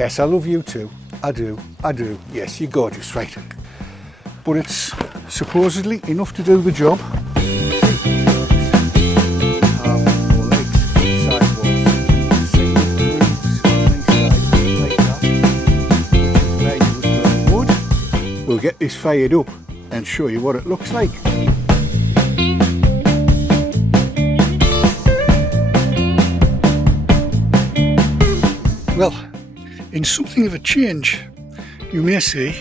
Yes, I love you too. I do. Yes, you're gorgeous, right? But it's supposedly enough to do the job. We'll get this fired up and show you what it looks like. Well, in something of a change, you may see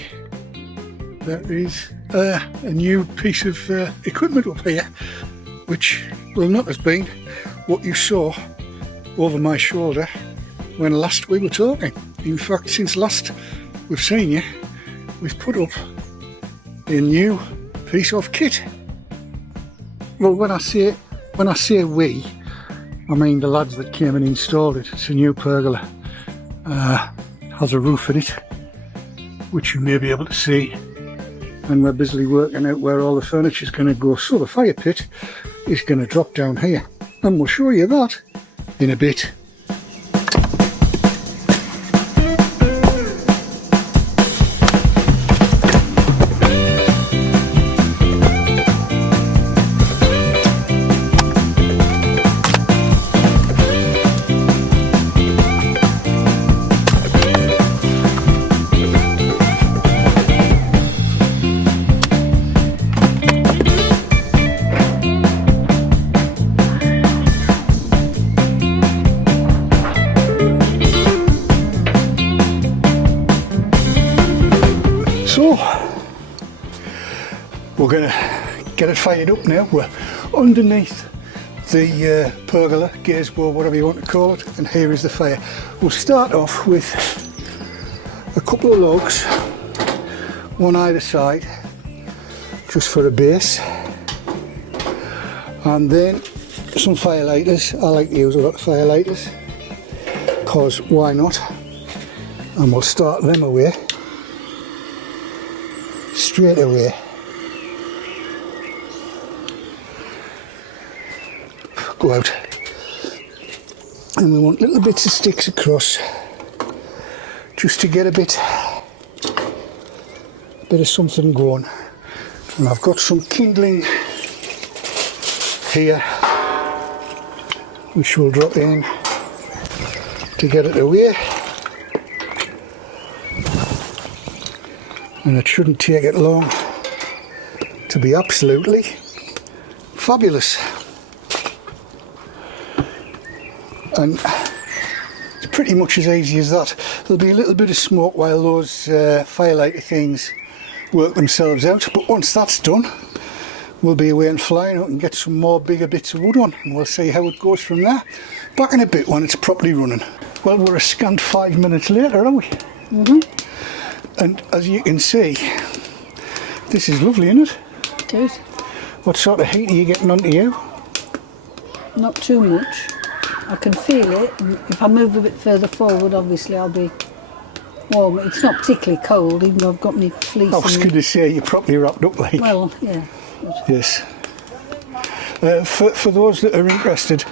there is a new piece of equipment up here, which will not have been what you saw over my shoulder when last we were talking. In fact, since last we've seen you, we've put up a new piece of kit. Well, when I say we, I mean the lads that came and installed it. It's a new pergola. Has a roof in it, which you may be able to see, and we're busily working out where all the furniture is going to go. So the fire pit is going to drop down here, and we'll show you that in a bit. So we're going to get it fired up now. We're underneath the pergola, gazebo, whatever you want to call it, and here is the fire. We'll start off with a couple of logs, one either side, just for a base, and then some fire lighters. I like to use a lot of fire lighters, because why not? And we'll start them away. Straight away. Go out, and we want little bits of sticks across, just to get a bit of something going. And I've got some kindling here, which will drop in to get it away. And it shouldn't take it long to be absolutely fabulous. And it's pretty much as easy as that. There'll be a little bit of smoke while those firelighter things work themselves out, but once that's done, we'll be away and flying out and get some more bigger bits of wood on, and we'll see how it goes from there. Back in a bit when it's properly running. Well, we're a scant 5 minutes later, aren't we? Mm-hmm. And as you can see, this is lovely, isn't it? It is. What sort of heat are you getting onto you? Not too much. I can feel it. If I move a bit further forward, obviously I'll be warm. It's not particularly cold, even though I've got my fleece. I was going to say, you're properly wrapped up like. Well, yeah. Yes. For those that are interested,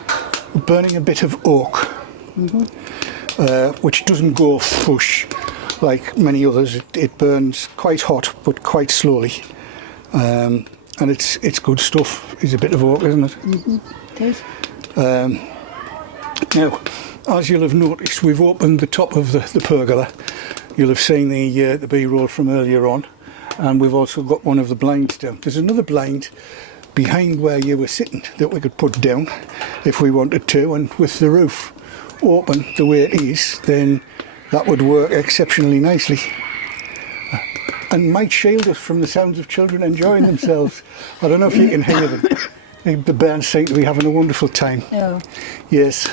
we're burning a bit of oak, which doesn't go fush like many others. It burns quite hot, but quite slowly, and it's good stuff. It's a bit of oak, isn't it? Mm-hmm. It is. Now, as you'll have noticed, we've opened the top of the pergola. You'll have seen the B-roll from earlier on, and we've also got one of the blinds down. There's another blind behind where you were sitting that we could put down if we wanted to, and with the roof open the way it is, then that would work exceptionally nicely and might shield us from the sounds of children enjoying themselves. I don't know if you can hear them. The bairns seem to be having a wonderful time. Oh. Yes,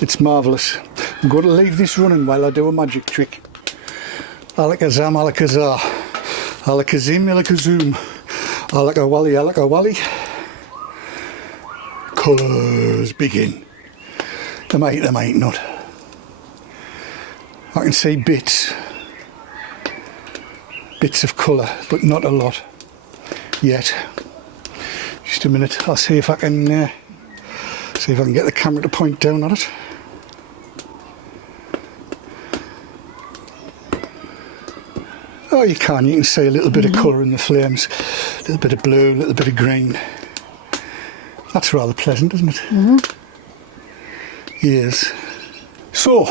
it's marvellous. I'm going to leave this running while I do a magic trick. Alakazam, alakazar, alakazim, alakazoom, alakawali, alakawali. Colours begin. They might not. I can see bits of colour, but not a lot yet. Just a minute, I'll see if I can get the camera to point down on it. Oh, you can see a little bit of colour in the flames, a little bit of blue, a little bit of green. That's rather pleasant, isn't it? Yes. So,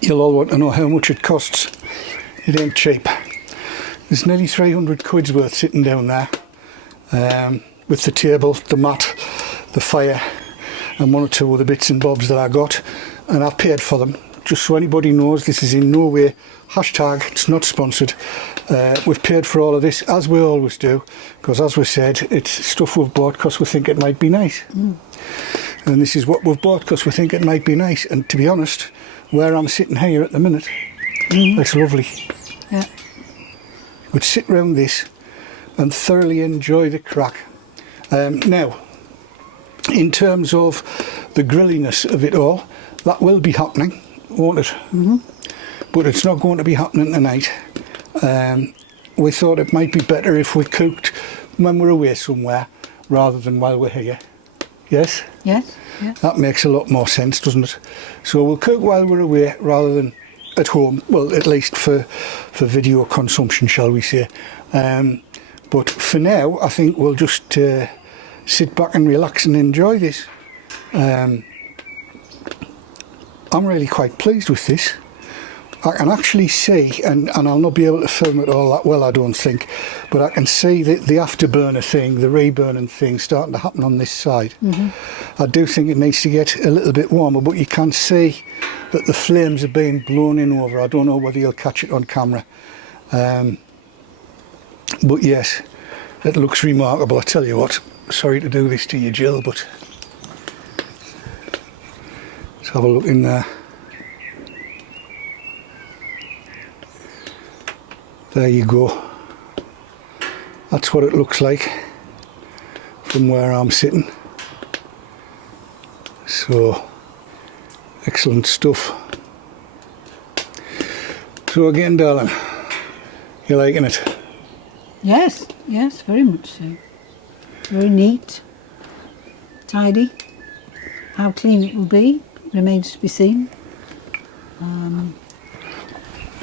you'll all want to know how much it costs. It ain't cheap. There's nearly 300 quid's worth sitting down there, with the table, the mat, the fire, and one or two other bits and bobs that I got, and I've paid for them. Just so anybody knows, this is in no way hashtag, it's not sponsored. We've paid for all of this, as we always do, because as we said, it's stuff we've bought because we think it might be nice. And this is what we've bought because we think it might be nice. And to be honest, where I'm sitting here at the minute, it's lovely. Yeah. Would sit round this and thoroughly enjoy the crack. Now, in terms of the grilliness of it all, that will be happening, won't it? But it's not going to be happening tonight. We thought it might be better if we cooked when we're away somewhere rather than while we're here. Yes? Yes. Yes. That makes a lot more sense, doesn't it? So we'll cook while we're away rather than at home. Well, at least for video consumption, shall we say. But for now, I think we'll just sit back and relax and enjoy this. I'm really quite pleased with this. I can actually see, and I'll not be able to film it all that well, I don't think, but I can see the afterburner thing, the reburning thing starting to happen on this side. I do think it needs to get a little bit warmer, but you can see that the flames are being blown in over. I don't know whether you'll catch it on camera. But yes, it looks remarkable. I tell you what, sorry to do this to you, Jill, but let's have a look in there. There you go. That's what it looks like from where I'm sitting. So, excellent stuff. So again, darling, you liking it? Yes, yes, very much so. Very neat, tidy. How clean it will be remains to be seen.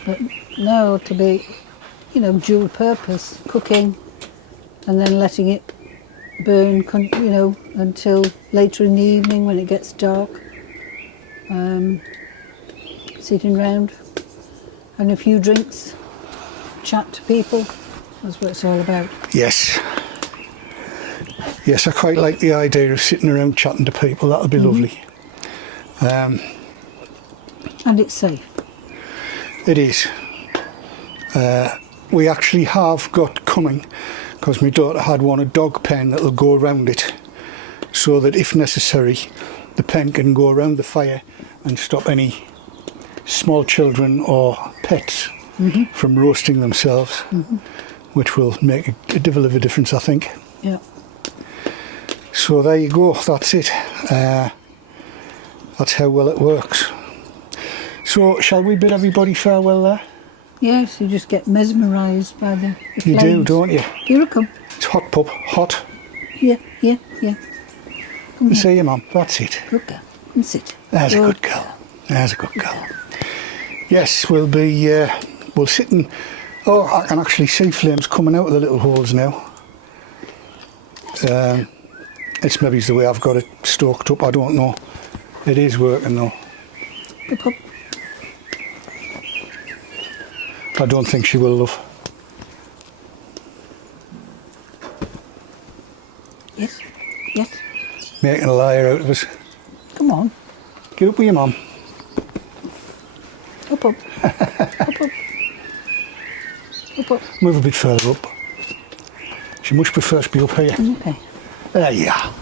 But no, it'll be, you know, dual purpose, cooking and then letting it burn, you know, until later in the evening when it gets dark. Sitting round, having a few drinks, chat to people, that's what it's all about. Yes. Yes, I quite like the idea of sitting around chatting to people. That'll be lovely. And it's safe. It is. We actually have got coming, because my daughter had a dog pen that'll go around it, so that if necessary the pen can go around the fire and stop any small children or pets from roasting themselves, which will make a devil of a difference, I think. Yeah. So there you go, that's it. That's how well it works. So shall we bid everybody farewell there? Yes, you just get mesmerised by the You flames. do, don't you? Here it come. It's hot, pup, hot. Yeah. Come here. See you, Mum, that's it. Good girl. Come sit. There's a good girl. There's a good girl. Yes, we'll sit and... Oh, I can actually see flames coming out of the little holes now. It's maybe the way I've got it stoked up, I don't know. It is working though. Good pup. I don't think she will, love. Yes. Yes. Making a liar out of us. Come on. Get up with your mum. Up. Up. Up. Move a bit further up. She much prefers to be up here. Okay. There you are.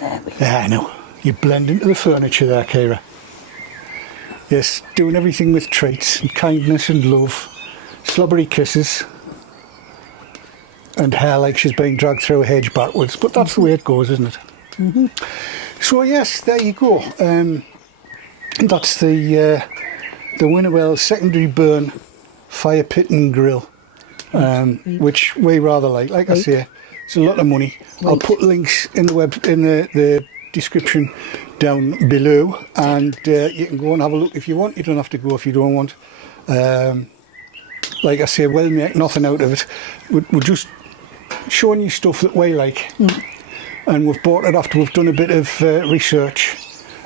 There we go. There, now. You blend into the furniture there, Kira. Yes, doing everything with treats and kindness and love. Slobbery kisses. And hair like she's being dragged through a hedge backwards. But that's the way it goes, isn't it? So yes, there you go. That's the Winnerwell secondary burn fire pit and grill, which we rather like. Like I say, it's a lot of money. I'll put links in the description down below, and you can go and have a look if you want. You don't have to go if you don't want. like I say, we'll make nothing out of it. We're just showing you stuff that we like. And we've bought it after we've done a bit of research,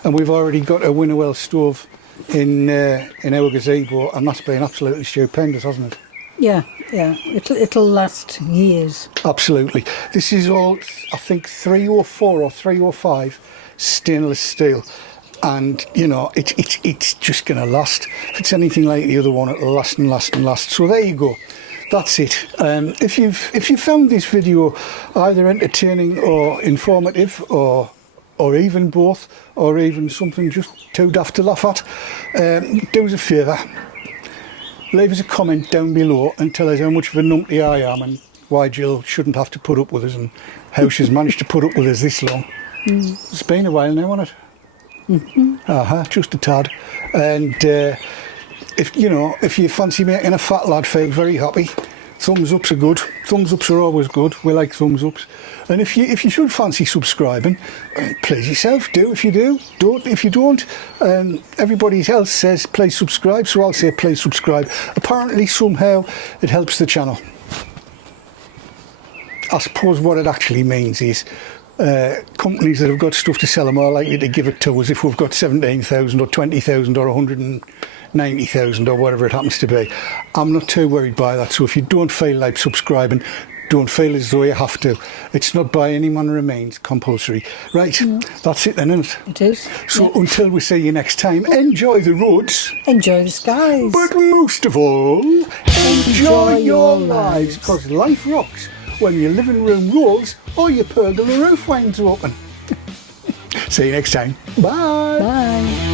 and we've already got a Winnerwell stove in our gazebo, and that's been absolutely stupendous, hasn't it? Yeah, yeah. It'll last years. Absolutely. This is all, I think, 304 or 305 stainless steel, and you know it's just going to last. If it's anything like the other one, it'll last and last and last. So there you go. That's it. If you found this video either entertaining or informative, or even both, or even something just too daft to laugh at, do us a favour. Leave us a comment down below and tell us how much of a numpty I am and why Jill shouldn't have to put up with us and how she's managed to put up with us this long. It's been a while now, hasn't it? Just a tad. And if you fancy making a fat lad feel very happy, thumbs ups are good. Thumbs ups are always good. We like thumbs ups. And if you should fancy subscribing, please yourself do. If you do, don't. If you don't, everybody else says please subscribe, so I'll say please subscribe. Apparently somehow it helps the channel. I suppose what it actually means is companies that have got stuff to sell are more likely to give it to us if we've got 17,000 or 20,000 or 190,000 or whatever it happens to be. I'm not too worried by that, so if you don't feel like subscribing, don't feel as though you have to. It's not by any manner of means compulsory. Right, that's it then, isn't it? It is. So until we see you next time, enjoy the roads. Enjoy the skies. But most of all, enjoy your lives, because life rocks when your living room rolls or your pergola roof winds open. See you next time. Bye. Bye.